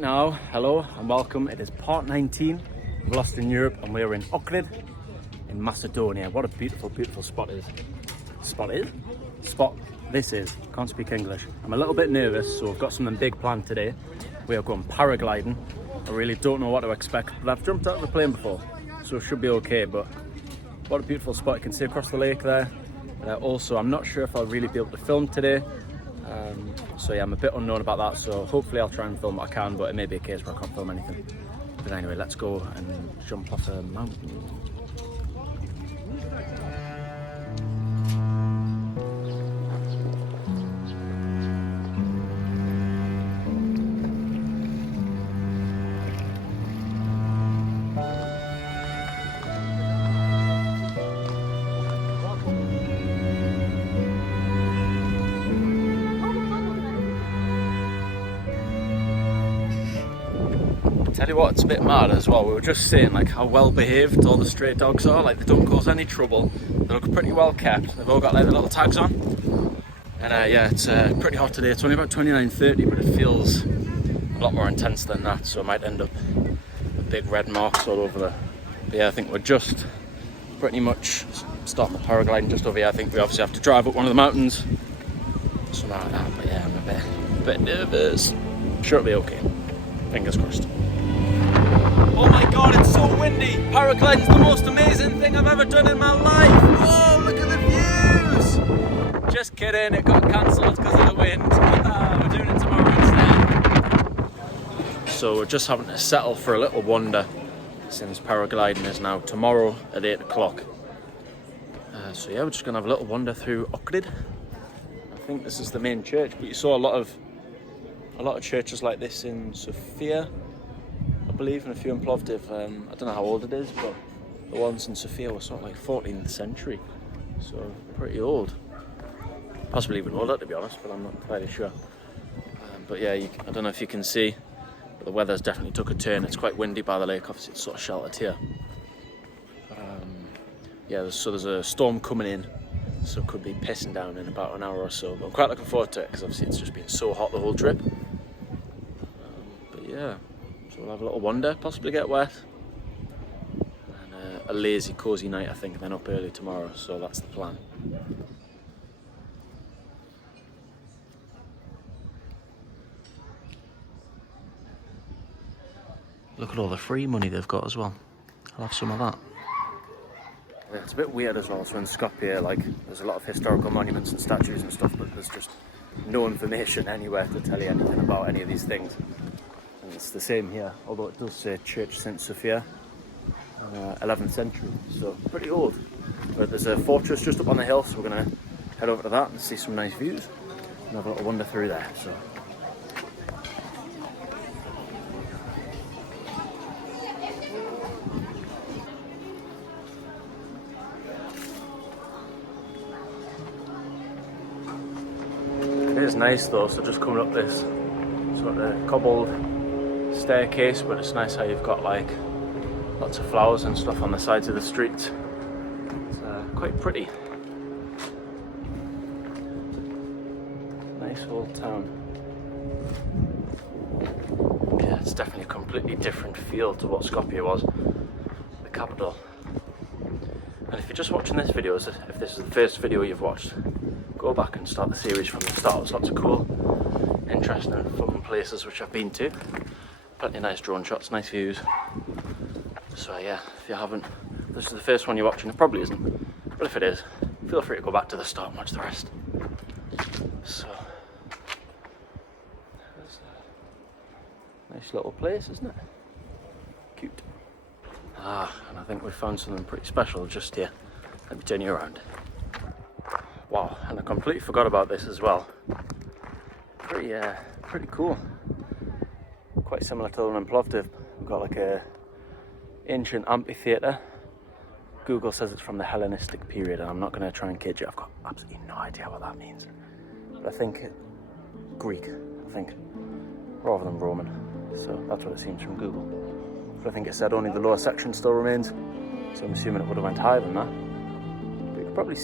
Right now, hello and welcome. It is part 19 of Lost in Europe and we're in Ohrid in Macedonia. What a beautiful, beautiful spot this is. Can't speak English. I'm a little bit nervous, so we've got something big planned today. We are going paragliding. I really don't know what to expect, but I've jumped out of a plane before, so it should be okay. But what a beautiful spot. You can see across the lake there. Also, I'm not sure if I'll really be able to film today. So yeah, I'm a bit unknown about that, so hopefully I'll try and film what I can, but it may be a case where I can't film anything. But anyway, let's go and jump off a mountain. Tell you what, it's a bit mad as well. We were just saying like how well behaved all the stray dogs are. Like they don't cause any trouble. They look pretty well kept. They've all got like the little tags on. And yeah, it's pretty hot today. It's only about 29-30, but it feels a lot more intense than that. So it might end up with big red marks all over there. But yeah, I think we're just pretty much starting the paragliding just over here. I think we obviously have to drive up one of the mountains. Something like that. But yeah, I'm a bit nervous. I'm sure it'll be okay. Fingers crossed. Oh my god, it's so windy! Paragliding's the most amazing thing I've ever done in my life! Oh, look at the views! Just kidding, it got cancelled because of the wind. We're doing it tomorrow instead. So we're just having to settle for a little wander since paragliding is now tomorrow at 8 o'clock. So yeah, we're just going to have a little wander through Ohrid. I think this is the main church, but you saw a lot of churches like this in Sofia, I believe, and a few in Plovdiv. I don't know how old it is, but the ones in Sofia were sort of like 14th century, so pretty old. Possibly even older, to be honest, but I'm not entirely sure. But yeah, I don't know if you can see, but the weather's definitely took a turn. It's quite windy by the lake, obviously it's sort of sheltered here. Yeah, there's a storm coming in, so it could be pissing down in about an hour or so. But I'm quite looking forward to it, because obviously it's just been so hot the whole trip. But yeah, so we'll have a little wander, possibly get wet. And a lazy, cosy night, I think, and then up early tomorrow, so that's the plan. Look at all the free money they've got as well. I'll have some of that. Yeah, it's a bit weird as well, so in Skopje, like, there's a lot of historical monuments and statues and stuff, but there's just no information anywhere to tell you anything about any of these things. And it's the same here, although it does say Church St. Sophia, 11th century, so pretty old. But there's a fortress just up on the hill, so we're going to head over to that and see some nice views and have a little wander through there. So. It is nice though, so just coming up this sort of cobbled staircase, but it's nice how you've got like lots of flowers and stuff on the sides of the streets. It's quite pretty. Nice old town. Yeah, it's definitely a completely different feel to what Skopje was, the capital. And if you're just watching this video, if this is the first video you've watched, go back and start the series from the start. There's lots of cool, interesting and fun places which I've been to. Plenty of nice drone shots, nice views. So yeah, if you haven't, this is the first one you're watching, it probably isn't, but if it is, feel free to go back to the start and watch the rest. So, there's a nice little place, isn't it? Cute. And I think we found something pretty special just here. Let me turn you around. Wow, and I completely forgot about this as well. Pretty cool. Quite similar to the one in Plovdiv. We've got like a ancient amphitheatre. Google says it's from the Hellenistic period, and I'm not going to try and kid you. I've got absolutely no idea what that means. But I think Greek, rather than Roman. So that's what it seems from Google. But I think it said only the lower section still remains, so I'm assuming it would have went higher than that. But you could probably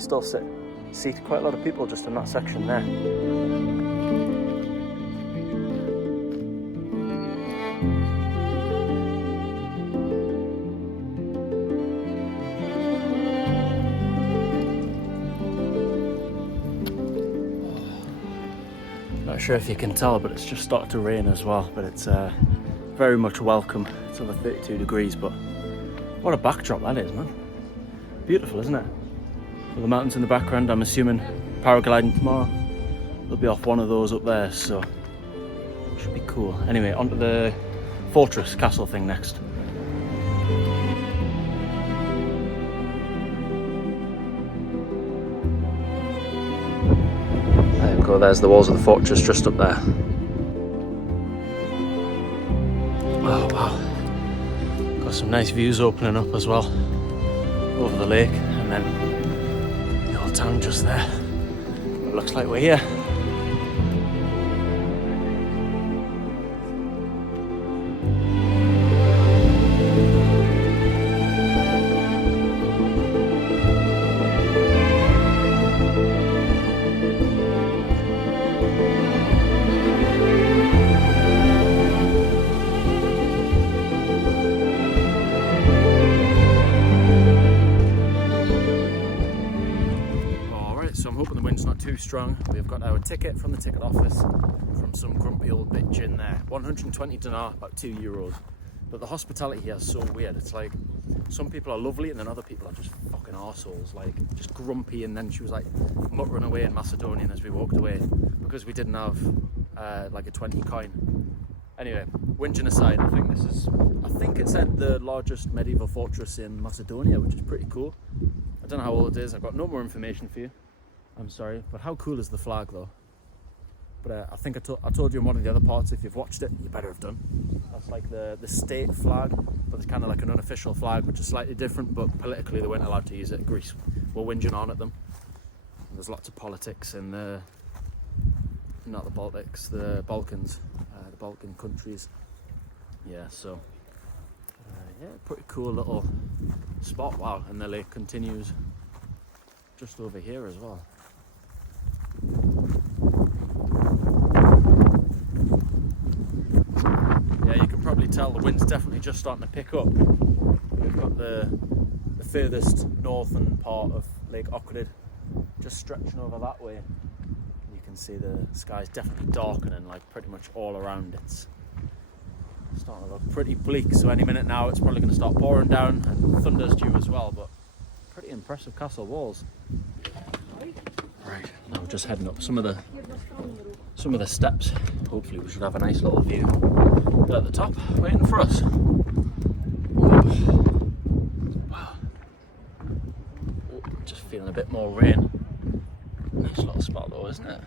still seat quite a lot of people just in that section there. sure if you can tell, but it's just started to rain as well, but it's very much welcome. It's over 32 degrees, but what a backdrop that is, man. Beautiful, isn't it? With the mountains in the background. I'm assuming paragliding tomorrow. They'll be off one of those up there, so should be cool. Anyway, onto the fortress castle thing next. There we go, there's the walls of the fortress just up there. Oh wow. Got some nice views opening up as well over the lake, and then the old town just there. It looks like we're here. So I'm hoping the wind's not too strong. We've got our ticket from the ticket office from some grumpy old bitch in there. 120 dinar, about €2. But the hospitality here is so weird. It's like some people are lovely and then other people are just fucking arseholes, like just grumpy. And then she was like muttering away in Macedonian as we walked away because we didn't have like a 20 coin. Anyway, whinging aside, I think it said the largest medieval fortress in Macedonia, which is pretty cool. I don't know how old it is. I've got no more information for you. I'm sorry, but how cool is the flag though? But I think I told you in one of the other parts, if you've watched it, you better have done. That's like the state flag, but it's kind of like an unofficial flag, which is slightly different, but politically they weren't allowed to use it. Greece were whinging on at them. And there's lots of politics in not the Baltics, the Balkans, the Balkan countries. Yeah, so, yeah, pretty cool little spot, wow, and the lake continues just over here as well. Yeah, you can probably tell the wind's definitely just starting to pick up. We've got the furthest northern part of Lake Ohrid just stretching over that way. You can see the sky's definitely darkening, like pretty much all around. It's starting to look pretty bleak, so any minute now it's probably going to start pouring down, and thunder's due as well, but pretty impressive castle walls. Right, now we're just heading up some of the steps. Hopefully we should have a nice little view. They're at the top, waiting for us. Wow. Oh, just feeling a bit more rain. Nice little spot though, isn't it?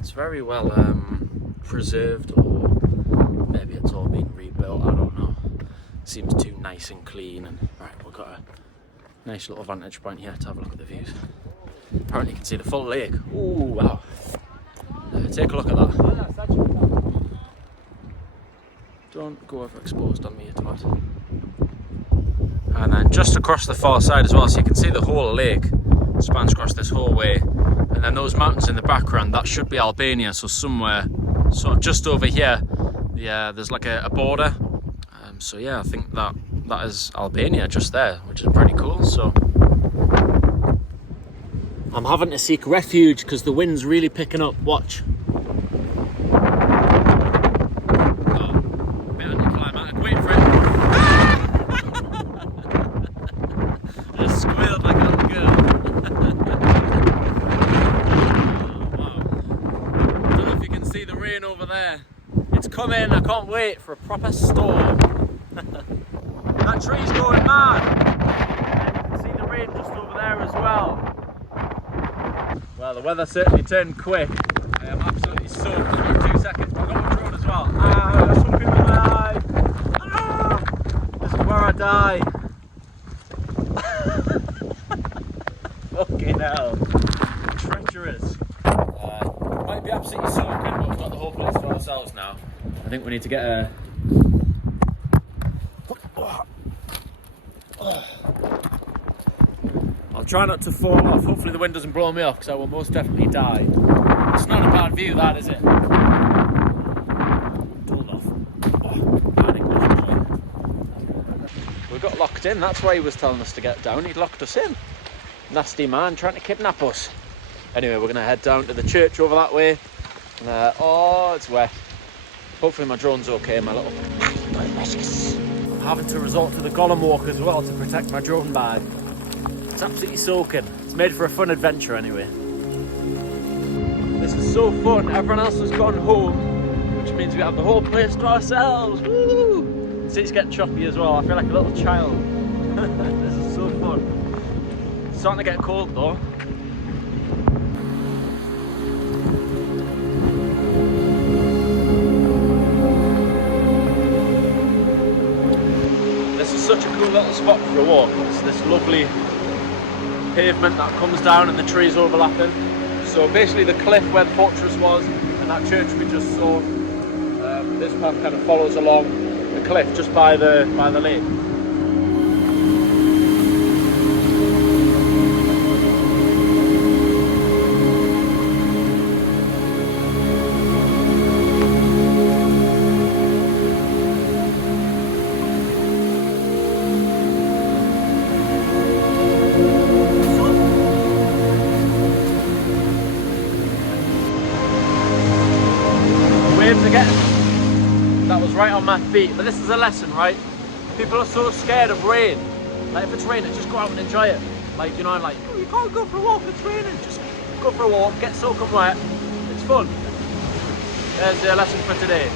It's very well preserved, or maybe it's all been rebuilt, I don't know. Seems too nice and clean. And right, we've got a nice little vantage point here to have a look at the views. Apparently you can see the full lake. Ooh, wow. Take a look at that. Don't go overexposed on me, you twat. And then just across the far side as well, so you can see the whole lake spans across this whole way. And then those mountains in the background, that should be Albania, so somewhere sort of just over here, yeah, there's like a border. So yeah, I think that is Albania just there, which is pretty cool. So I'm having to seek refuge because the wind's really picking up. Watch. Oh, bit anticlimactic. Wait for it. Just squealed like a little girl. Oh, wow. I don't know if you can see the rain over there. It's coming. I can't wait for a proper storm. That tree's going mad. You can see the rain just over there as well. Well, the weather certainly turned quick. I am absolutely soaked. Just about 2 seconds. I've got my drone as well. Ah, some people alive. Ah, this is where I die. Fucking hell. Treacherous. Might be absolutely soaking, but we've got the whole place to ourselves now. I think we need to get a... I'll try not to fall off. Hopefully the wind doesn't blow me off because I will most definitely die. It's not a bad view, that, is it? Told off. Bad English boy. We got locked in. That's why he was telling us to get down. He'd locked us in. Nasty man trying to kidnap us. Anyway, we're going to head down to the church over that way. And, oh, it's wet. Hopefully my drone's okay, my little precious. I'm having to resort to the golem walk as well to protect my drone bag. It's absolutely soaking. It's made for a fun adventure anyway. This is so fun. Everyone else has gone home, which means we have the whole place to ourselves. Woo! The seat's getting choppy as well. I feel like a little child. This is so fun. It's starting to get cold though. This is such a cool little spot for a walk. It's this lovely pavement that comes down and the trees overlapping. So basically the cliff where the fortress was and that church we just saw, this path kind of follows along the cliff just by the lake. That was right on my feet, but this is a lesson, right? People are so scared of rain. Like if it's raining, just go out and enjoy it. Like, you know, I'm like, oh, you can't go for a walk, it's raining. Just go for a walk, get soaking wet. It's fun. There's the lesson for today.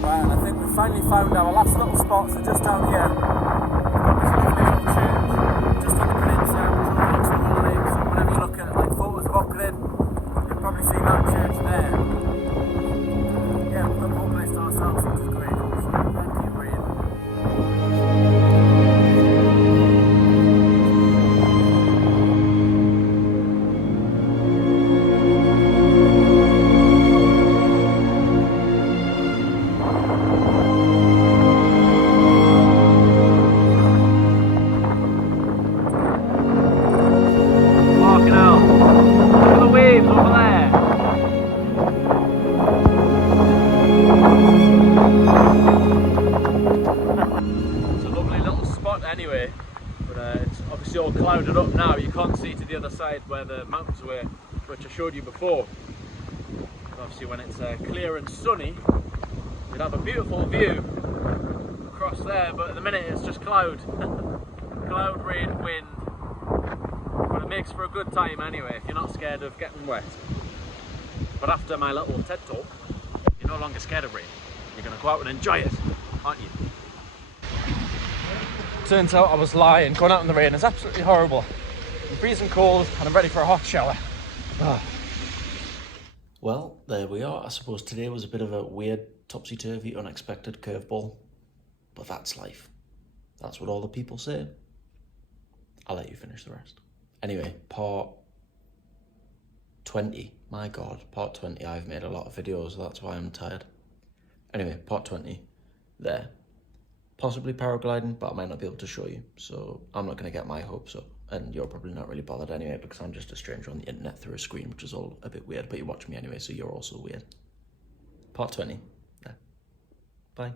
Right, and I think we finally found our last little spot, so just down here. There's a lovely little church, just on the peninsula, which overlooks the whole lake. So whenever you look at like photos of Ohrid, you can probably see that church there. Yeah, we've got the whole place to ourselves, which is great. So plenty of rain. Fucking hell. Look at the waves over there. It's a lovely little spot anyway, but it's obviously all clouded up now. You can't see to the other side where the mountains were, which I showed you before. But obviously when it's clear and sunny, you'd have a beautiful view across there, but at the minute it's just cloud. Cloud, rain, wind, but it makes for a good time anyway if you're not scared of getting wet. But after my little TED talk, you're no longer scared of rain. You're going to go out and enjoy it, aren't you? Turns out I was lying. Going out in the rain is absolutely horrible. I'm freezing cold and I'm ready for a hot shower. Well, there we are. I suppose today was a bit of a weird, topsy-turvy, unexpected curveball. But that's life. That's what all the people say. I'll let you finish the rest. Anyway, part 20. My God, part 20. I've made a lot of videos, that's why I'm tired. Anyway, part 20. There. Possibly paragliding, but I might not be able to show you. So I'm not going to get my hopes up. And you're probably not really bothered anyway, because I'm just a stranger on the internet through a screen, which is all a bit weird. But you watch me anyway, so you're also weird. Part 20. There. Bye.